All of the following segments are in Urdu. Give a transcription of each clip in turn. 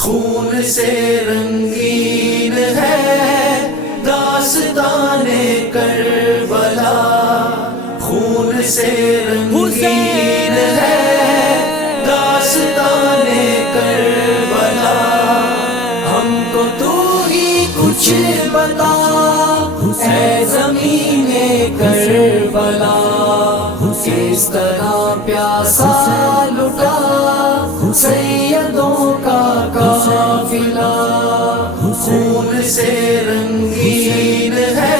خون سے رنگین ہے داستان کربلا، خون سے رنگین ہے داستان کربلا، ہم کو تو ہی کچھ بتا اے زمین کربلا، کس طرح پیاسا لٹا سیدوں کا قافلہ، خون سے رنگین ہے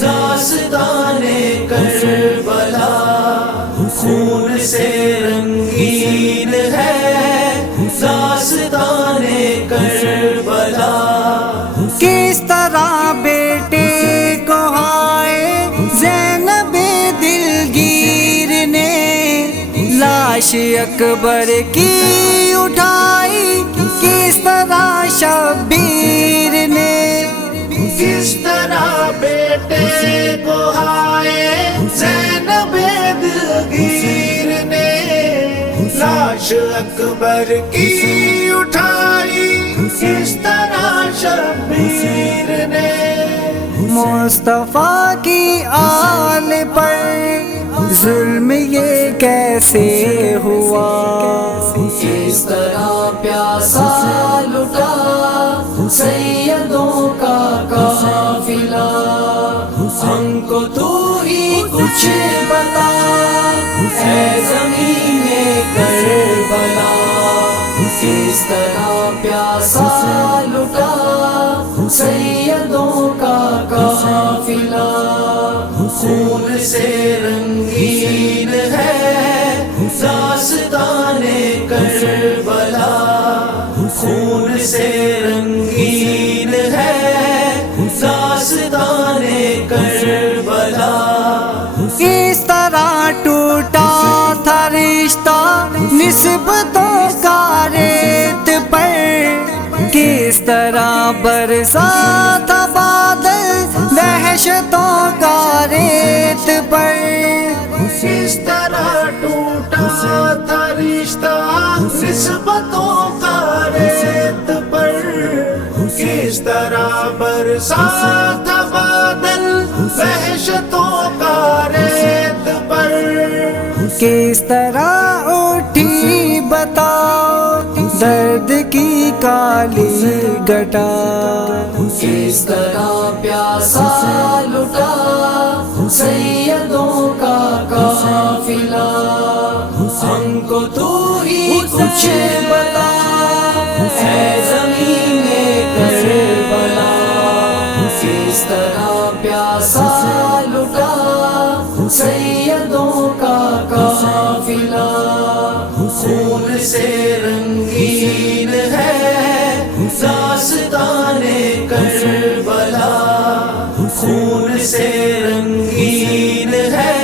داستان کربلا، خون سے رنگین ہے داستان کربلا، کس طرح بیٹے کو ہائے زینب دلگیر نے لاش اکبر کی اٹھائی، کس طرح شبیر نے کس طرح بیٹے کو ہائے زینب دلگیر نے لاش اکبر کی اٹھائی، کس طرح شبیر نے مصطفیٰ کی آل پر ظلم یہ کیسے ہوا، کس طرح پیاسا لٹا سیدوں کا قافلہ، ہم کو تو ہی کچھ بتا اے زمین کربلا، کس طرح پیاسا لٹا سیدوں کا قافلہ، خون سے رنگین ہے داستان کربلا، خون سے رنگین ہے داستان کربلا، کس طرح ٹوٹا تھا رشتہ نسبتوں کا ریت پر، کس طرح برسا تھا بادل دہشتوں کا ریت پر، کس طرح ٹوٹا تھا رشتہ نسبتوں کا ریت پر، کس طرح برسا تھا بادل دہشتوں کا ریت پر، کس طرح اٹھی بتاؤ درد کی کالی گٹا، کس طرح پیاسا لٹا سیدوں کا قافلہ، ہم کو تو ہی کچھ بتا اے زمین کربلا، کس طرح پیاسا لٹا سیدوں کا قافلہ، خون سے رنگین ہے داستان کربلا، خون سے رنگین ہے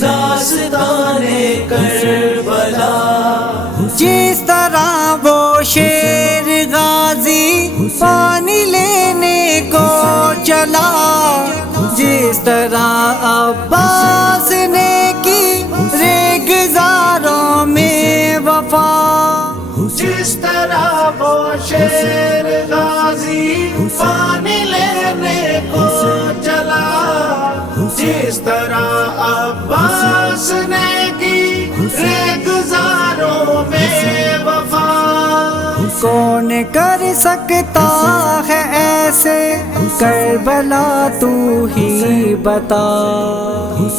داستان کربلا، جس طرح وہ شیر غازی پانی لینے کو چلا، جس طرح عباس نے کی ریگزاروں میں وفا، جس طرح وہ شیر غازی پانی لینے کو چلا، جس طرح عباس نے کی ریگزاروں میں وفا، کون کر سکتا ہے ایسے کربلا تو ہی بتا،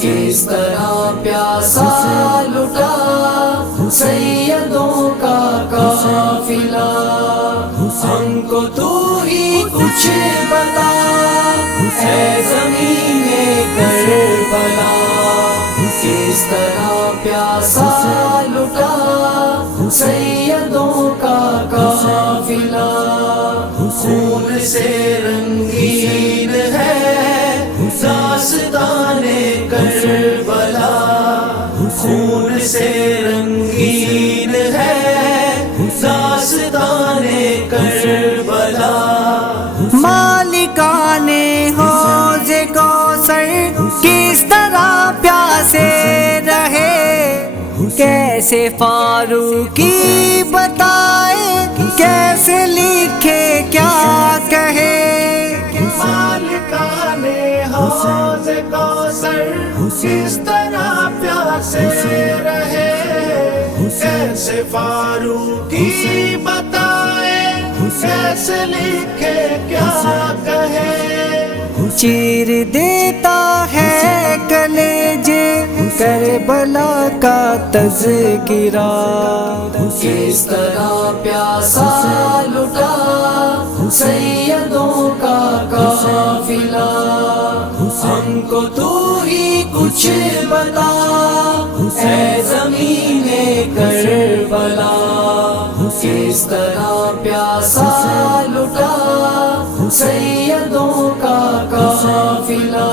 کس طرح پیاسا لٹا سیدوں کا قافلہ، ہم کو تو ہی کچھ بتا اے زمین کربلا، کس طرح پیاسا لٹا سیدوں کا قافلہ، خون سے رنگین ہے داستان کربلا، خون سے رنگین ہے داستان کربلا، مالکان حوض کوثر کس طرح پیاسے رہے، کیسے فاروقی بتائے حوض کوثر کس طرح پیاسے رہے، کیسے فاروقی بتائے، کیسے لکھے کیا کہے۔ چیر دیتا ہے کلیجے کربلا کا تذکرہ، کس طرح پیاسا لٹا سیدوں کا قافلہ۔ ہم کو تو ہی کچھ بتا اے زمین کربلا، کس طرح پیاسا لٹا سیدوں کا قافلہ۔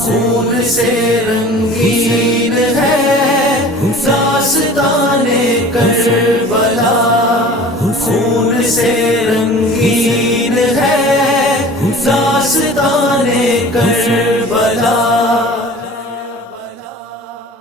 خون سے رنگین ہے داستان کربلا، خون سے رنگین ہے داستان کربلا۔